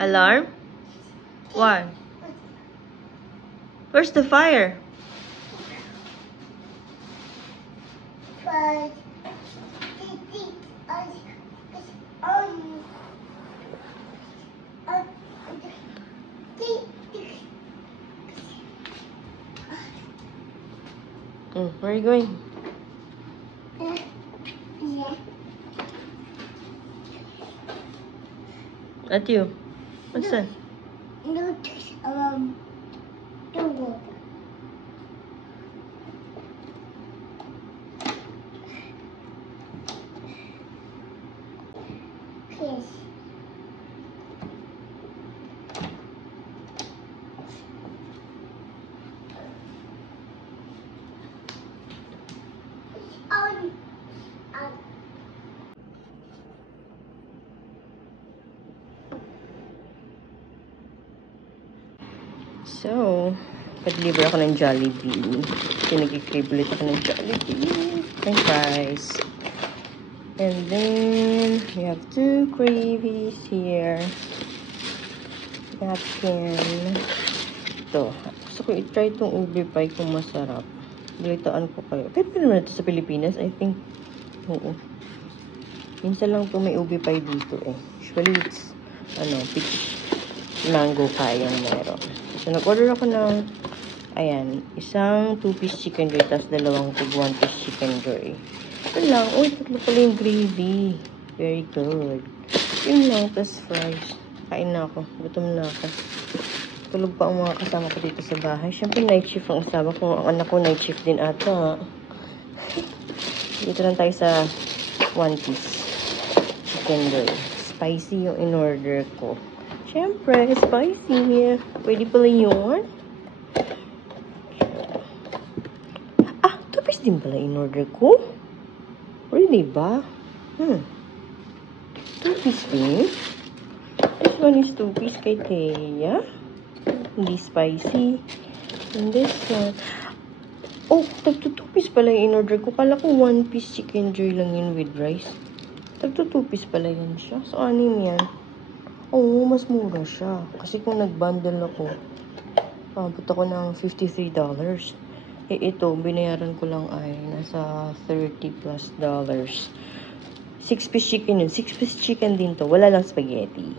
Alarm? Why? Where's the fire? Where are you going? At you. What's that? So, pag-deliver ako ng Jollibee. Nag-crave ulit ako ng Jollibee. French fries. And then, we have 2 gravies here. Napkin. Ito. Gusto ko i-try itong ube pie kung masarap. Balitaan ko kayo. Pwede pa naman ito sa Pilipinas, I think. Oo. Minsan lang ito may ube pie dito eh. Usually, it's, mango pie yung meron. So, nag-order ako ng, ayan, isang 2-piece chicken joy, tapos 2 tig 1-piece chicken joy. Ito lang. Uy, 3 pala yung gravy. Very good. Yun lang, tapos fries. Kain na ako. Gutom na ako. Tulog pa ang mga kasama ko dito sa bahay. Siyempre, night shift ang kasama ko. Ang anak ko, night shift din ata. Dito lang tayo sa 1-piece chicken joy. Spicy yung in-order ko. Siyempre, spicy. Pwede pala yun. 2-piece din pala in-order ko. Really ba? 2-piece din. This one is 2-piece kay Thea. Hindi spicy. And this one. Oh, 2-piece pala yung in-order ko. Kala ko 1-piece chicken joy lang yun with rice. 2-piece pala yun siya. So, 6 yan. Oo, mas mura siya. Kasi kung nag-bundle ako, pabot ako ng $53. Eh, ito, binayaran ko lang ay nasa $30+. 6-piece chicken yun. 6-piece chicken din to. Wala lang spaghetti.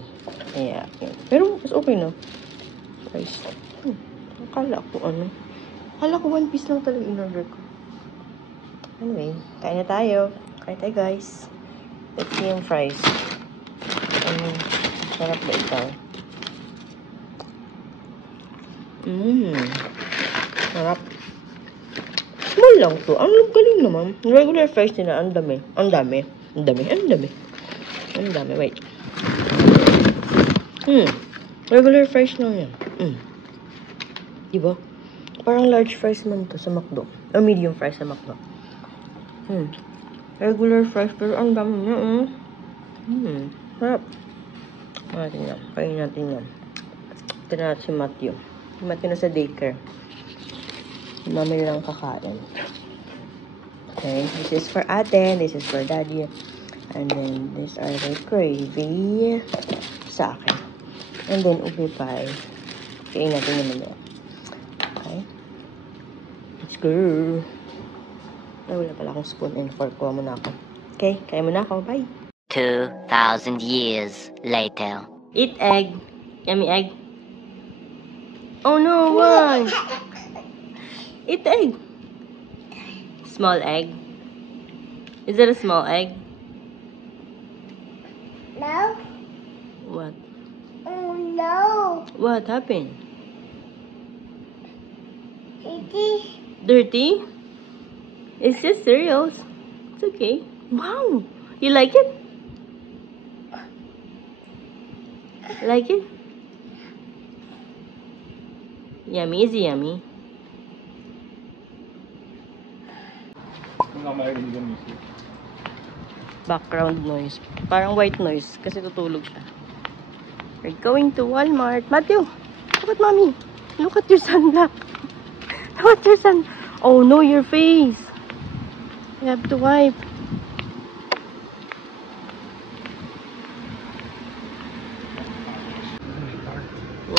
Kaya, yun. Pero, mas okay na. Rice. Akala ko, Akala ko 1-piece lang talaga in-order ko. Anyway, kain na tayo. Kain tayo, guys. Let's see yung fries. Sarap ba ito? Sarap. Small lang to. Ang galing naman. Regular fries nila. Ang dami. Wait. Regular fries lang yan. Diba? Parang large fries man to sa McDo. O medium fries sa McDo. Regular fries. Pero ang dami niya. Sarap. Kain natin yan. Ito na si Matthew. Si Matthew na sa daycare. Mami lang kakain. Okay, this is for ate. This is for daddy. And then, these are the gravy sa akin. And then, ube pie. Kain natin naman yan. Okay. Let's go. Ay, wala pala akong spoon and fork. Kuha muna ako. Okay, kain muna ako. Bye. 2,000 years later. Eat egg. Yummy egg. Oh no, why? Eat egg. Small egg. Is it a small egg? No. What? Oh no. What happened? Dirty. Dirty? It's just cereals. It's okay. Wow. You like it? Like it? Yummy. Is it yummy? Background noise. Parang white noise kasi tutulog siya. We're going to Walmart. Matthew, look at mommy. Look at your sunblock. Look at your sun. Oh no, your face. You have to wipe.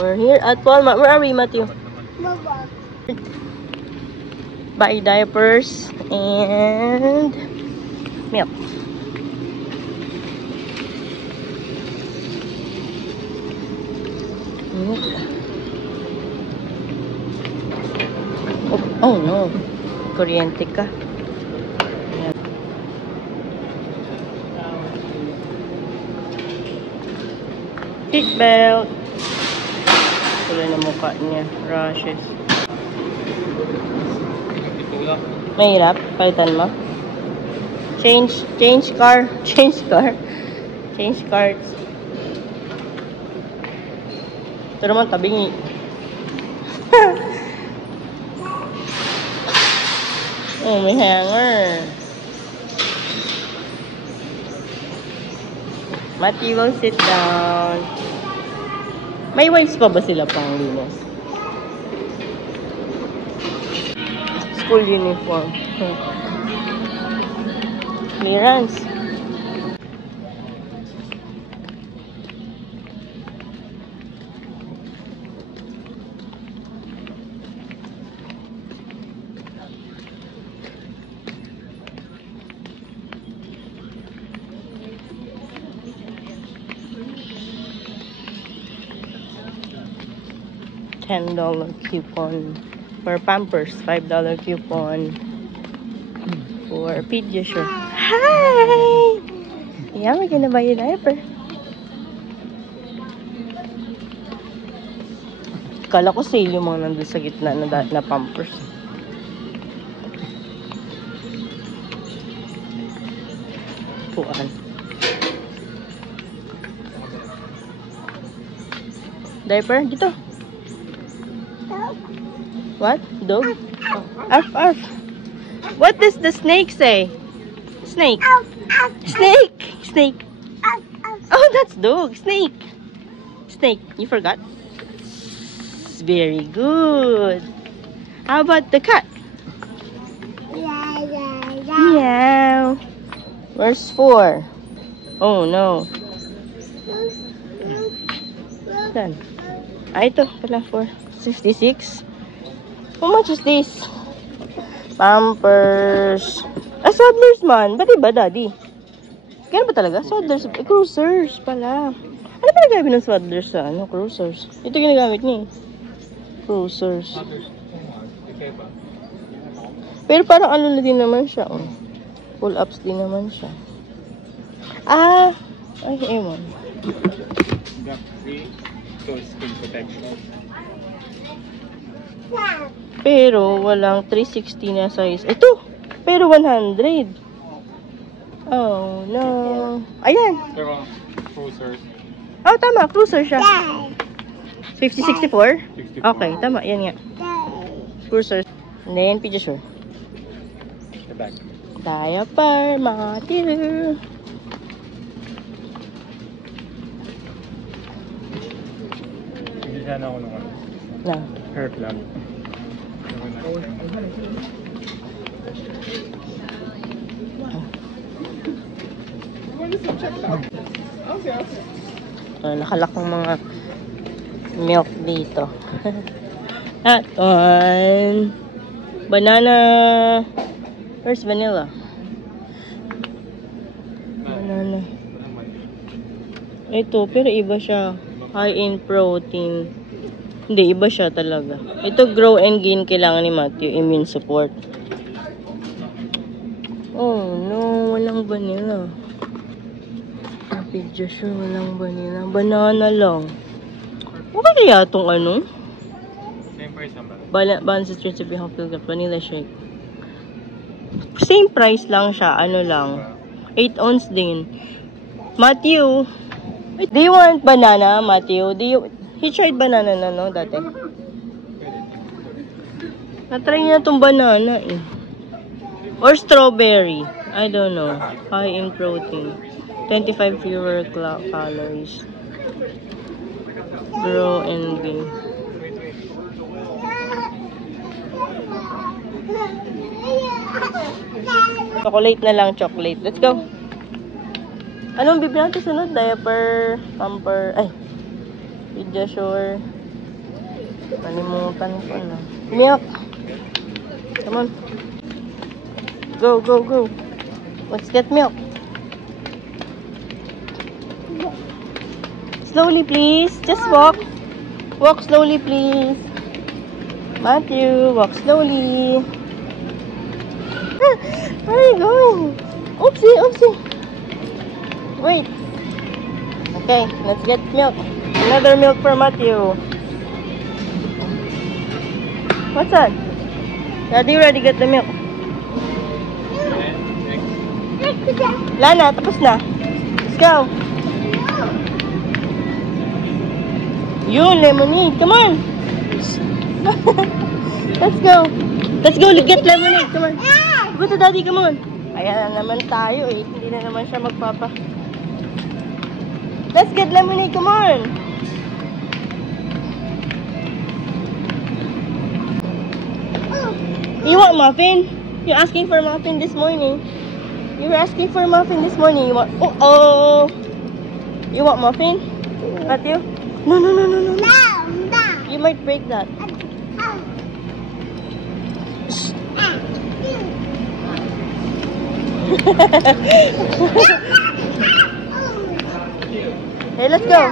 We're here at Walmart. Where are we, Matthew? Baba. Buy diapers and milk. Oh no. Kuryente ka. Ayan. Seatbelt. Tuloy na mukha niya. Rashes. Mahirap. Palitan mo. Change car. Change cards. Ito naman tabingi. Oh, may hanger. Matthew will sit down. May wipes pa ba sila pang linis? School uniform. Clearance. $10 coupon for Pampers, $5 coupon for Pediasure. Hi! Yeah, we're gonna buy a diaper. Kala ko sale yung mga nandun sa gitna na Pampers. Puan. Diaper? Dito. What? Dog? Arf, arf. What does the snake say? Snake. Snake. Snake. Oh, that's dog. Snake. Snake. You forgot? Very good. How about the cat? Meow. Where's 4? Oh, no. Done. Ah, ito pala 4. 66. How much is this? Pampers. Ah, Swaddlers man. Ba't iba, Daddy? Kaya ba talaga? Swaddlers. Cruisers pala. Ano pa nagabi ng Swaddlers sa Cruisers? Ito ginagamit niya. Cruisers. Pero parang ano na din naman siya. Oh. Pull-ups din naman siya. Ah! Ay, ewan. Skin protection. Pero walang 360 na size. Ito! Pero 100. Oh, no. Ayan. Pero, cruisers. Oh, tama. Cruiser siya. 5064? 64. Okay, tama. Yan nga. Cruiser. And then, Pediasure. The back. Diaper, Matthew. Hindi sana ako nung ano. Na. Hair plan. Nakalak ng mga milk dito. At on banana. Where's vanilla? Banana. Ito, pero iba siya. High in protein. Hindi, iba siya talaga. Ito, grow and gain kailangan ni Matthew. Immune support. Oh, no. Walang vanilla. Pediasure, walang vanilla. Banana lang. Okay kaya itong ano? Same price naman. Balance recipe half filled vanilla shake. Same price lang siya. Ano lang. 8 ounce din. Matthew. Do you want banana, Matthew? He tried banana na, no, dati? Na-try niya itong banana, eh. Or strawberry. I don't know. High in protein. 25 fewer calories. Grow and gain. Chocolate na lang, chocolate. Let's go. Anong bibili natin sunod? Diaper, pamper, ay, Pediasure, Nalimutan ko na. Milk! Come on. Go, go, go. Let's get milk. Slowly, please. Just walk. Walk slowly, please. Matthew, walk slowly. Where are you going? Oopsie, oopsie. Wait. Okay, let's get milk. Another milk for Matthew. What's that? Daddy already got the milk. Lana, tapos na. Let's go. Yun, lemonade. Come on. Let's go. Let's go get lemonade. Come on. Go to daddy. Come on. Ayan na naman tayo eh. Hindi na naman siya magpapa. Let's get lemonade. Come on. You want muffin? You're asking for muffin this morning. You were asking for muffin this morning. You want... Oh. You want muffin? Matthew? No, no, no, no, no. No, no. You might break that. Hey, let's go.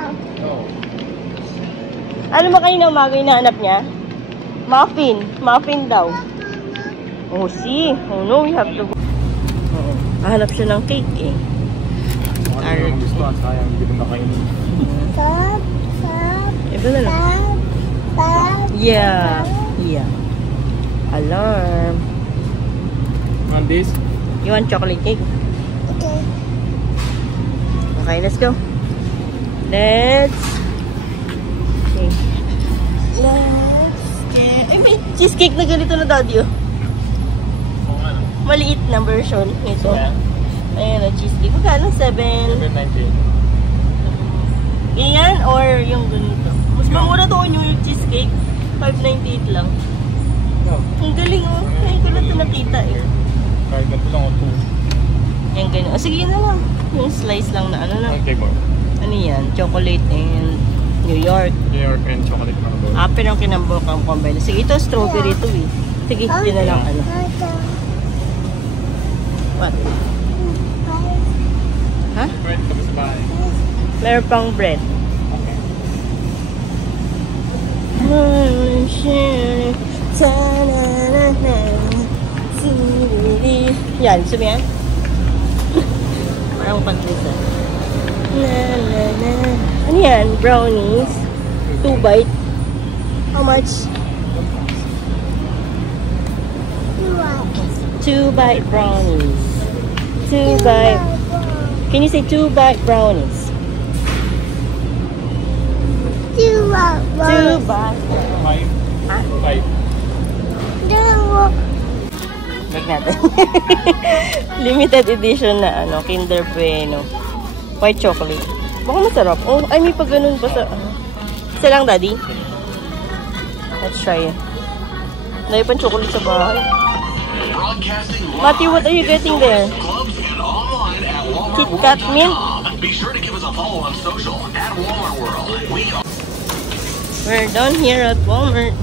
Ano ba kayo na umaga hinahanap niya? Muffin. Muffin daw. Oh, see? Oh no, we have to go. Oh, hanap siya ng cake eh. Ano yung gusto? Sayang, hindi ko nakainin. Stop, stop, Ito na lang. stop, stop. Yeah. Yeah. Alarm. On this? You want chocolate cake? Okay. Okay, let's go. Let's... Okay. Let's get... Ay, may cheesecake na ganito na daddy, oh. Maliit na version. Ito. Ayan, ang cheesecake. Magkano? 7? 7.98. Ganyan or yung ganito? Mas mamura doon yung cheesecake. 5.98 lang. No. Ang galing, oh. Ngayon ko lang ito nakita, eh. Kahit ganito lang o 2. Ayan, ganyan. Oh, sige na lang. Yung slice lang na ano na. Okay mo. Ano yan? Chocolate and New York. New York and chocolate lang doon. Apple ang kinambok ang combine. Sige, ito strawberry ito eh. Sige, yun na lang ano. What? Ha? Right, tapos sa bahay. Meron pang bread. Yan, gusto mo yan? Parang pantlisa. Ano yan? Brownies. 2 bite. How much? 2 bite brownies. 2 bite. Can you say 2 bite brownies? 2 bite. 5. 5. Look natin. Limited edition na ano, Kinder Bueno. White chocolate. Baka masarap. Oh, ay may pag ganun pa sa ano. Isa lang, daddy. Let's try it. Dahil pang chocolate sa bahay. Matthew, what are you getting there? Kit Kat mint? Be sure to give us a follow on social at Walmart World. We're done here at Walmart.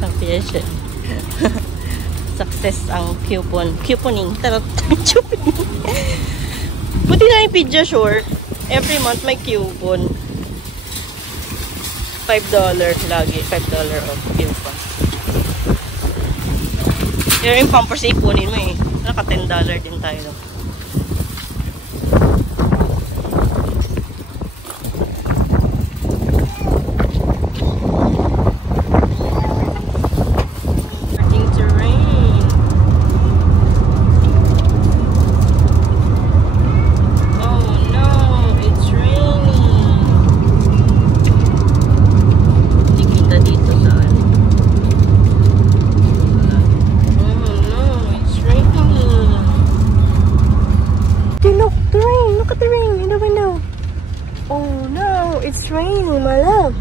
Happy siya. Success ang couponing. Tarot. Buti na yung Pediasure. Every month may coupon. $5 lagi. $5 off coupon. Pero yung Pampers ipunin mo eh. Naka $10 din tayo. Starting to rain. Oh no, it's raining. Hindi kita dito saan. Look, the rain. Look at the rain in the window. Oh no, it's raining, my love.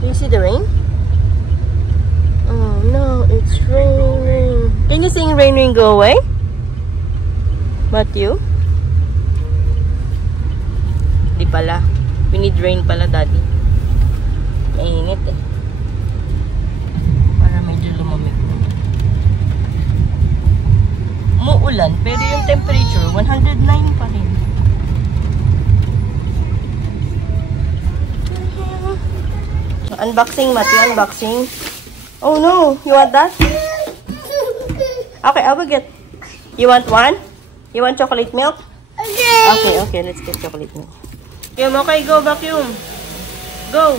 Do you see the rain? Oh no, it's raining. Can you sing Rain, Rain, Go Away? Matthew? Di pala. We need rain pala, Daddy. Mainit eh. Para medyo lumamig. Umuulan, pero yung temperature, 109 pa rin. Unboxing, Matthew. Unboxing. Oh no! You want that? Okay, I will get. You want one? You want chocolate milk? Okay. Okay, let's get chocolate milk. Okay, go vacuum. Go.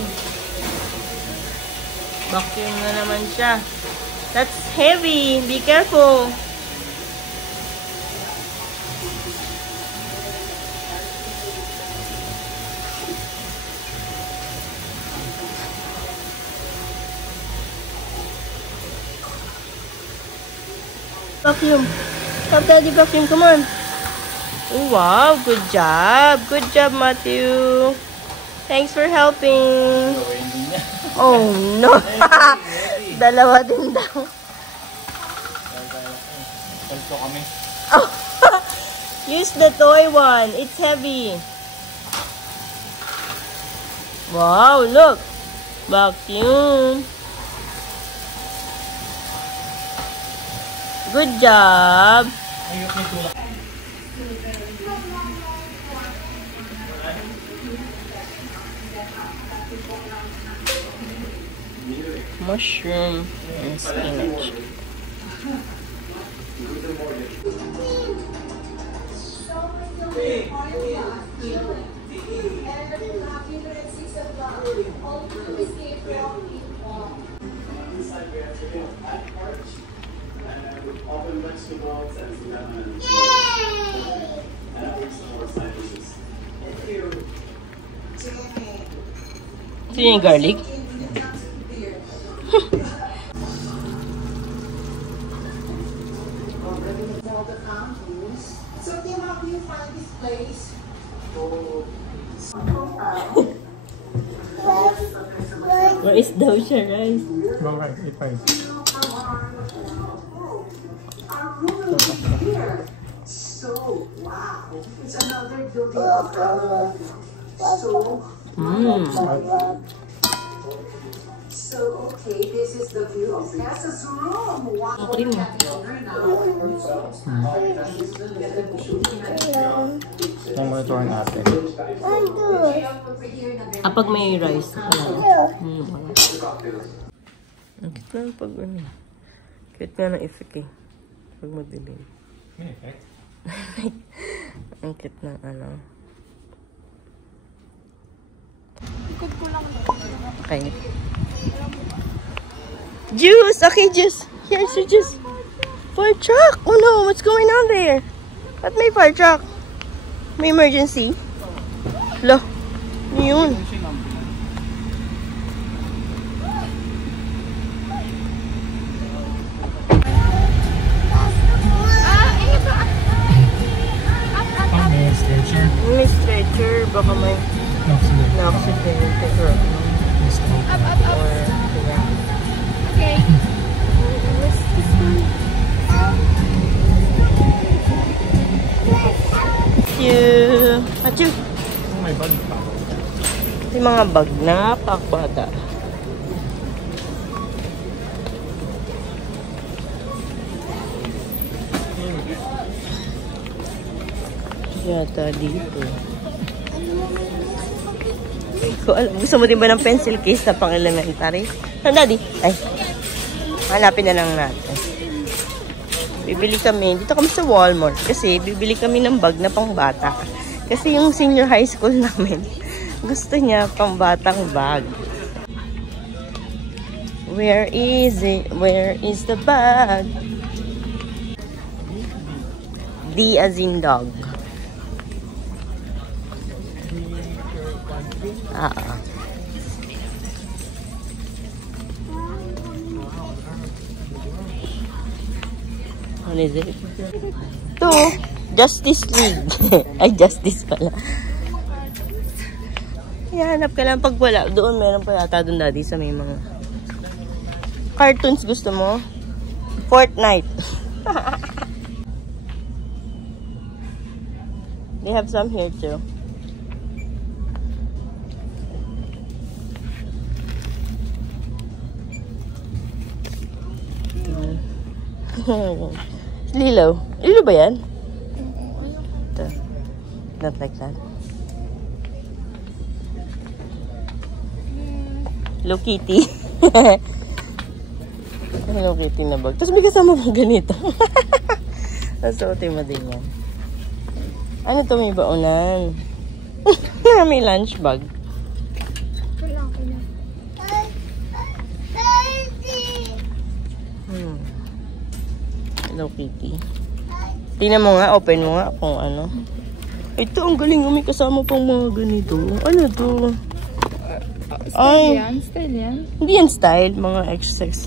Vacuum na naman siya. That's heavy. Be careful. Vacuum. Stop, Daddy, vacuum. Come on. Oh, wow, good job. Good job, Matthew. Thanks for helping. Oh, no. Dalawa din daw. Oh. Use the toy one. It's heavy. Wow, look. Vacuum. Good job. Mushroom and spinach. See any garlic? Where is Dosha rice? Go ahead, eat rice. So, okay, this is the view of Casa's room. Wow. Monitorin natin. Kapag may rice. Ang cute na pag ano. Cute nga ng effect eh. Pag madilim. May effect? Ang cute na ano. Okay. Juice! Okay, juice! Here's your juice! Fire truck! Oh no! What's going on there? Ba't may fire truck? May emergency? Lo! Ano yun? May stretcher. May stretcher. Baka may na-accident or Okay. Achoo! May bag pa. Yung mga bag na pakbata. Yata dito. Ko alam. Gusto mo din ba ng pencil case na pang elementary? Saan, Daddy? Ay. Hanapin na lang natin. Bibili kami. Dito kami sa Walmart. Kasi bibili kami ng bag na pang bata. Kasi yung senior high school namin, gusto niya pang batang bag. Where is it? Where is the bag? D as in dog. What is it? Ito, Justice League. Ay, Justice pala. Hanap ka lang pag wala. Doon, meron pa yata doon, Daddy, sa may mga cartoons gusto mo. Fortnite. They have some here too. Lilo. Lilo ba yan? Ito. Not like that. Hello Kitty. Hello Kitty na bag. Tapos may kasama pang ganito. Nasuotin mo din yan. Ano to, may baunan? May lunch bag. Wala ko na. Hello Kitty. Tingnan mo nga, open mo nga kung ano. Ito, ang galing. May kasama pang mga ganito. Ano to? Style yan? Style yan? Hindi yan style. Mga excess,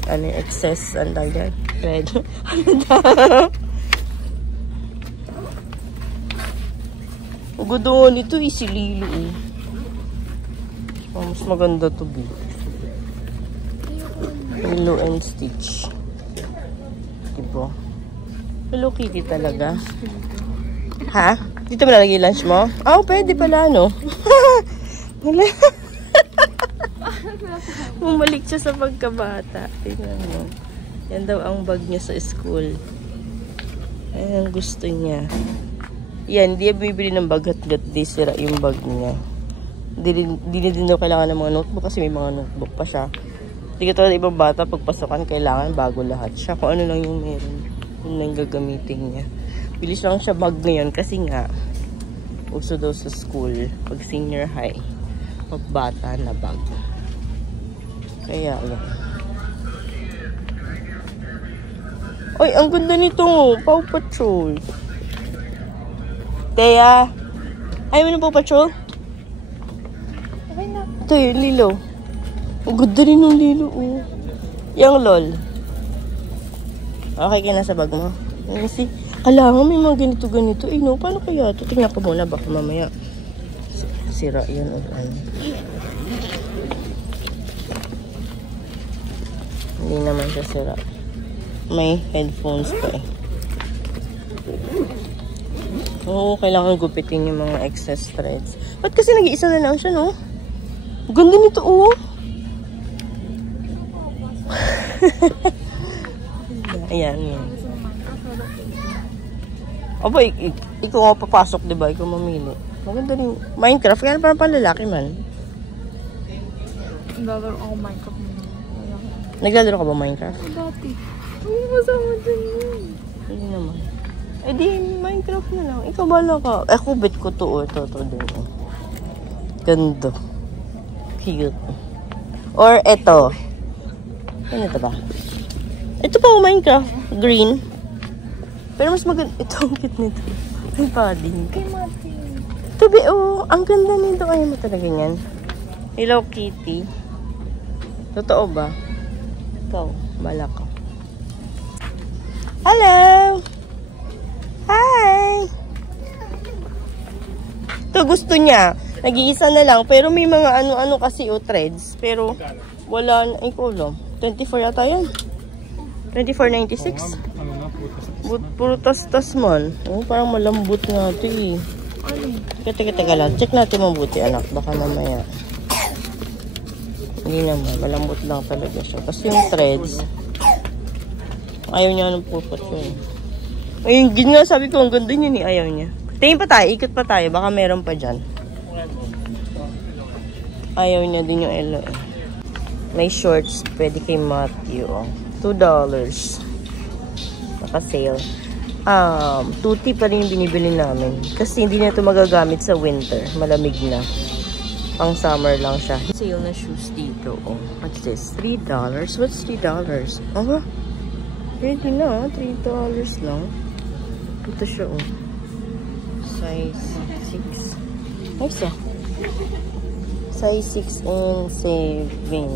ang tawag. Red. Ano daw? Ang ganda nga nito, si Lilo. Oh, mas maganda to, B. Lilo and Stitch. Diba? Hello Kitty talaga. Ha? Dito mo nalagay lunch mo? Oh, pwede pala, no? Wala. Bumalik siya sa pagkabata. Tingnan mo. Yan daw ang bag niya sa school. Ayan ang gusto niya. Yan, hindi bibili ng bag at di sira yung bag niya. Hindi din daw kailangan ng mga notebook kasi may mga notebook pa siya. Hindi ka tulad ibang bata, pagpasokan kailangan bago lahat siya. Kung ano lang yung meron, yun lang gagamitin niya. Bilis lang siya bag ngayon kasi nga uso daw sa school pag senior high magbata na bag. Kaya yan. Oy, ang ganda nito. Paw Patrol. Kaya ayaw mo na Paw Patrol? Okay na. Ito yung Lilo. Ang ganda rin ng Lilo. Oh. Yung LOL. Okay ka na sa bag mo? Kasi kailangan may mga ganito-ganito. Eh, no? Paano kaya ito? Tingnan ko muna. Baka mamaya sira yun. O ano. Hindi naman siya sira. May headphones pa eh. Oo, kailangan gupitin yung mga excess threads. Ba't kasi nag-iisa na lang siya, no? Ganda nito, oh. Ayan, yan. Aba, ikaw nga papasok, diba? Ikaw mamili. Maganda rin. Minecraft, kaya parang panlalaki man. Naglalaro ako Minecraft mo. Naglalaro ka ba Minecraft? Dati. Hindi masama dyan yun. Hindi naman. Eh di, Minecraft na lang. Ikaw bala ka. Ako, bet ko to. Oh. Ito din. Oh. Ganda. Cute. Or ito. Ano ito ba? Ito pa oh, Minecraft. Green. Pero mas maganda. Ito ang cute nito. Ay, padding. Kay Mati. Tabi, oh. Ang ganda nito. Ayaw mo talaga yan. Hello, Kitty. Totoo ba? Ikaw, bala ka. Hello! Hi! Ito gusto niya. Nag-iisa na lang. Pero may mga ano-ano kasi o threads. Pero wala na. Ay, kulo. 24 yata yan. 24.96. Ano na, Puro tas-tas man. Oh, parang malambot nga ito eh. Teka lang. Check natin mabuti anak. Baka mamaya. Hindi naman. Malambot lang talaga siya. Kasi yung threads, ayaw niya ng pupot yun. Ayun, nga sabi ko, ang ganda yun eh. Ayaw niya. Tingin pa tayo. Ikot pa tayo. Baka meron pa dyan. Ayaw niya din yung elo eh. May shorts. Pwede kay Matthew. Oh. $2. Naka-sale. Tuti pa rin yung binibili namin. Kasi hindi na ito magagamit sa winter. Malamig na. Pang summer lang siya. Sale na shoes dito. Oh. What's this? $3? What's $3? Oh, pwede na. $3 lang. Ito siya, oh. Size 6. Nice, ah. Size 6 and 7.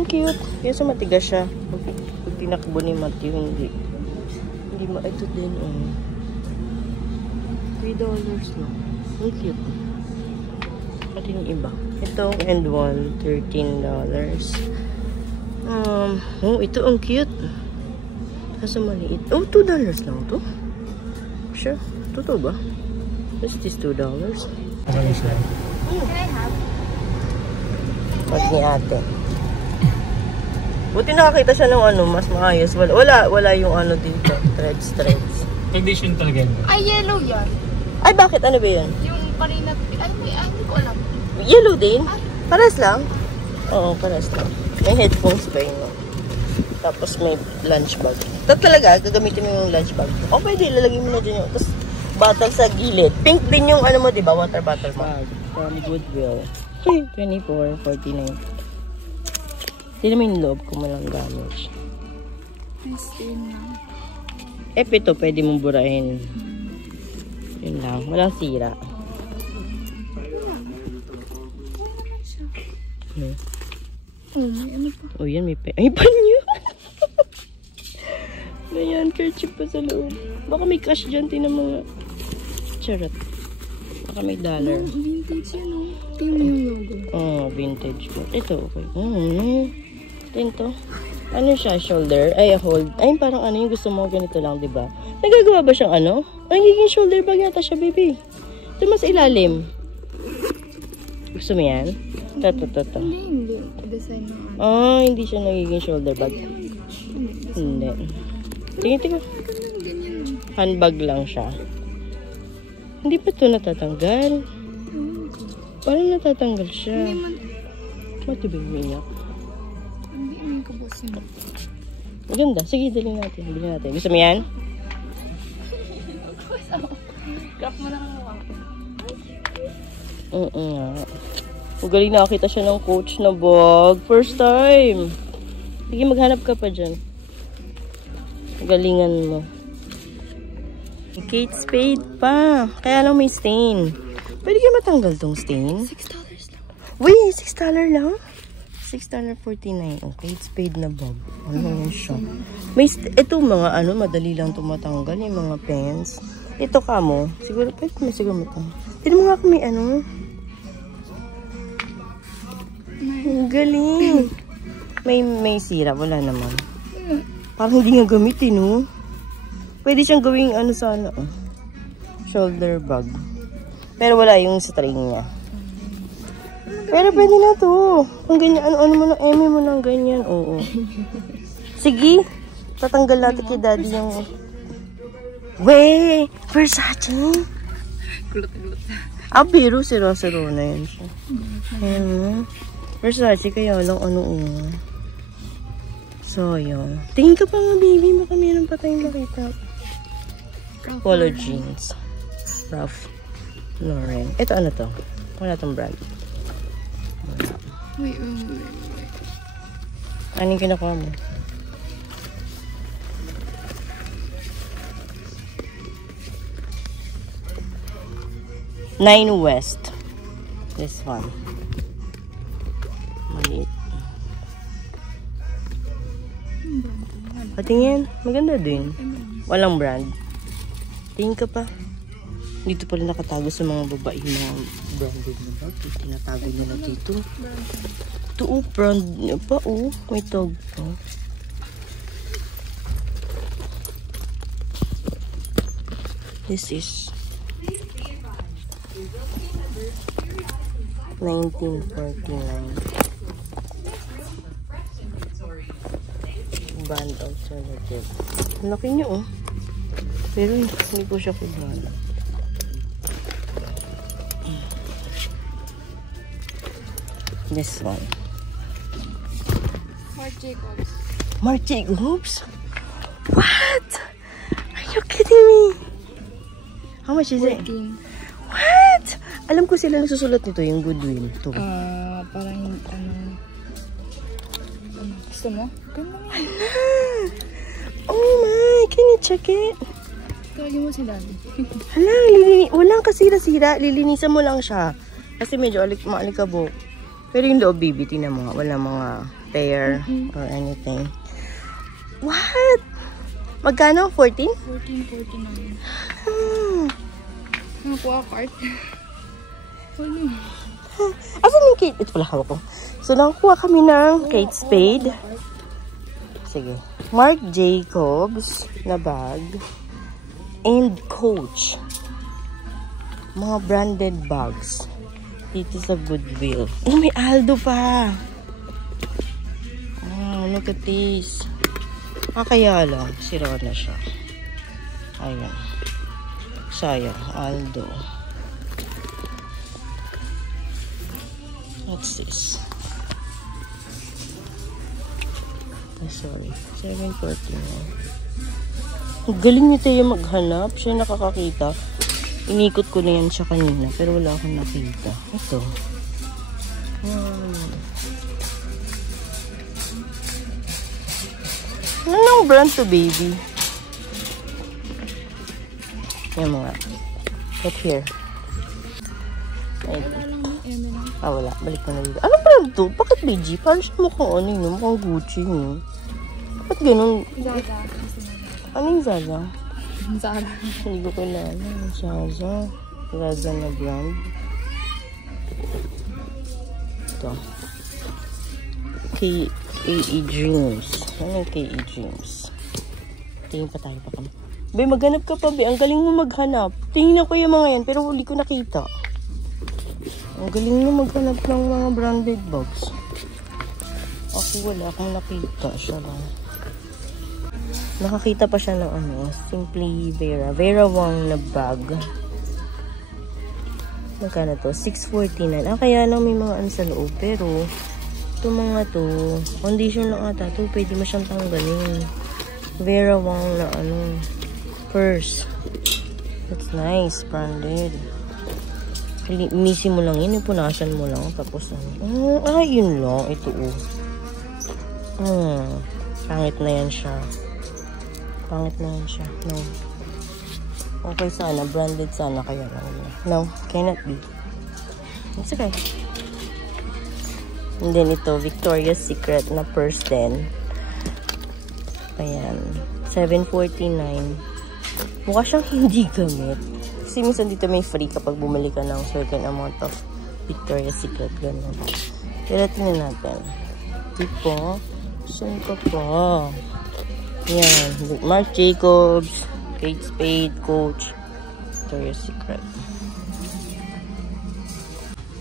Ang cute. Kaya sa matigas siya. Pag tinakbo ni Matthew, hindi ito din, oh. $3 lang. Ang cute. Pati yung iba. Ito and one, $13. Oh, ito ang cute. Kaso maliit. Oh, $2 lang to? Sure. Totoo ba? Is this $2? Okay siya. Pag ni ate. Buti nakakita siya ng ano, mas maayos. Wala yung ano dito. Threads. Tradition talaga yun. Ay, yellow yan. Ay, bakit? Ano ba yun? Yung kanina, hindi ko alam. Yellow din? Paras lang? Oo, paras lang. May headphones pa yun. Tapos may lunch bag. Talaga, gagamitin mo yung lunch bag. O pwede, ilalagay mo na dyan yung. Tapos, bottle sa gilid. Pink din yung ano mo, diba? Water bottle mo. From Goodwill. 24.49. Hindi naman yung loob kung walang damage. Nice din na. Ito, pwede mong burahin. Yun lang. Walang sira. May ano pa? Oh, yan. May panyo. Ganyan, kerchief pa sa loob. Baka may cash dyan. Tingnan mga charot. Baka may dollar. Vintage yan, oh. Tingnan mo yung logo. Oh, vintage. Ito, okay. Ito. Ano siya? Shoulder? Ay, hold. Ay, parang ano yung gusto mo. Ganito lang, diba? Nagagawa ba siyang ano? Nagiging shoulder bag yata siya, baby. Ito mas ilalim. Gusto mo yan? Ito. Hindi. Design na ano. Ah, hindi siya nagiging shoulder bag. Hindi. Tingnan. Handbag lang siya. Hindi pa ito natatanggal. Parang natatanggal siya. Matibig mo iyak. Hindi may kabos yun. Maganda. Sige, dali natin. Gusto mo yan? Grab mo lang ako. nga. Magaling nakakita siya ng coach na bag. First time. Sige, maghanap ka pa dyan. Galingan mo. Kate Spade pa. Kaya lang may stain. Pwede kayo matanggal tong stain? $6 lang. Wait, $6 lang? $6.49. Oh, Kate Spade na bag. Ano yun siya? Ito mga ano, madali lang tumatanggal. Yung mga pens. Ito ka mo. Siguro, pwede mo siguro matanggal. Tignan mo nga kung may ano. Ang galing. May sira. Wala naman. Parang hindi nga gamitin, no? Pwede siyang gawing ano sana, shoulder bag. Pero wala yung string niya. Pero pwede na to. Kung ganyan, ano mo lang, eme mo lang ganyan. Oo. Sige. Tatanggal natin kay daddy yung... Wey! Versace! Kulot. Biro, siro na yun siya. Versace, kaya lang ano. So, yun. Tingin ka pa nga, baby. Baka meron pa tayong makita. Polo jeans. Ralph Lauren. Ito ano to? Wala tong brand. Wait. Ano yung kinakuha mo? Nine West. This one. Maliit. Patingin. Maganda din. Walang brand. Tingin ka pa. Dito pala nakatago sa mga babae mga branded na bag. Tinatago nila dito. Ito brand niya pa may tag pa. This is 1949. Band alternative. Laki niya pero hindi ko siya kailangan. This one. Marc Jacobs? What? Are you kidding me? How much is it? What? Alam ko sila nagsusulat nito, yung Goodwill. Ito. Parang gusto mo? Oh my, can you check it? Tawagin mo si daddy. Hala, walang kasira-sira. Lilinisan mo lang siya. Kasi medyo maalikabok. Pero yung loob, baby, tingnan mo nga. Wala mga tear or anything. What? Magkano? 14? 14.49. Nakuha cart. Asan yung Kate? Ito pala hawak ko. So, nakakuha kami ng Kate Spade. Sige. Marc Jacobs na bag. And Coach. Mga branded bags. Dito sa Goodwill. Oh, may Aldo pa. Oh, look at this. Kaya lang. Sira na siya. Ayan. Sayang. Aldo. What's this? Oh, sorry. 7.49. Ang galing niya tayo maghanap. Siya nakakakita. Inikot ko na yan siya kanina. Pero wala akong nakita. Ito. Anong brand to, baby? Yan mga. Right here. Ay, wala. Balik ko na dito. Anong brand to? Bakit BG? Parang siya mukhang ano yun? Mukhang Gucci yun. Bakit ganun? Zaza. Ano yung Zaza? Zara. Hindi ko kilala. Zaza. Zaza na brand. Ito. KE Dreams. Ano yung KE Dreams? Tingin pa tayo pa kami. Be, maghanap ka pa, be. Ang galing mo maghanap. Tingnan ko yung mga yan, pero huli ko nakita. Ang galing mo maghanap ng mga branded bags. Ako wala akong nakita. Siya lang. Nakakita pa siya ng ano, Simply Vera. Vera Wang na bag. Magkano to? 649. Kaya lang may mga ano sa loob. Pero, ito mga to, condition lang ata to. Pwede mo siyang tanggalin. Vera Wang na ano, purse. That's nice. Branded. Misi mo lang yun. Punasan mo lang. Tapos, yun lang. Ito, pangit na yan siya. Pangit na yan siya. No. Okay sana. Branded sana. Kaya lang. No. Cannot be. It's okay. And then ito. Victoria's Secret na purse din. Ayan. 749. Mukha siyang hindi gamit. Kasi minsan dito may free kapag bumili ka ng certain amount of Victoria's Secret. Ganun. Pero tingnan natin. Tipo. Saan ka pa? Yan. Marc Jacobs, Kate Spade, Coach, Victoria's Secret.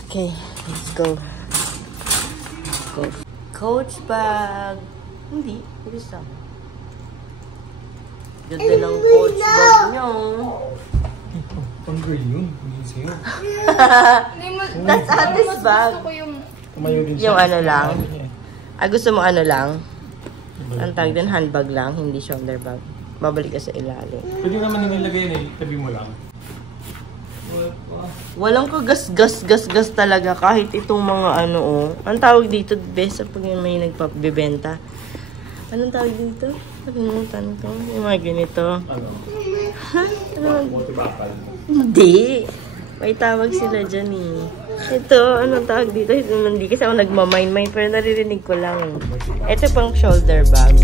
Okay, let's go. Let's go. Coach bag. Hindi. Bisa. Ganda ng Coach bag nyo. Pang-girl yun. Hindi sa'yo. That's Ate's bag. Gusto ko yung... Yung ano lang. Gusto mo ano lang? Ang tawag din, handbag lang, hindi shoulder bag. Babalik ka sa ilalim. Pwede naman nilagay na tabi mo lang. Walang kagas-gas talaga kahit itong mga ano Ang tawag dito, best pag may nagpabibenta. Anong tawag dito? Nakalimutan ko. Yung mga ganito. Ano? Multi-bakal. Hindi. May tawag sila dyan Ito, anong tawag dito? Hindi kasi ako nagmamind-mind pero naririnig ko lang Ito pang shoulder bag.